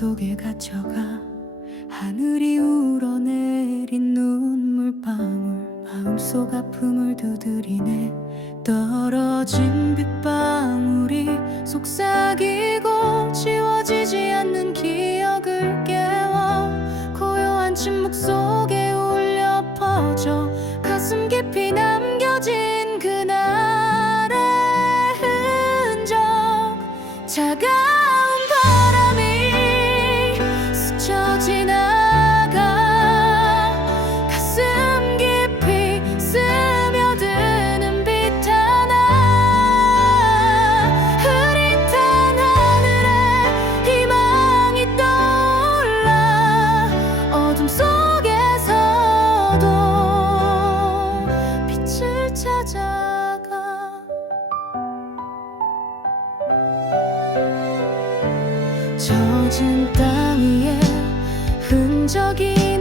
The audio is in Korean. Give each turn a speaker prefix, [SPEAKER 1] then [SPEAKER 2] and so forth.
[SPEAKER 1] 속에 갇혀가 하늘이 우러내린 눈물방울 마음속 아픔을 두드리는 찾아가. 젖은 땅 위에 흔적이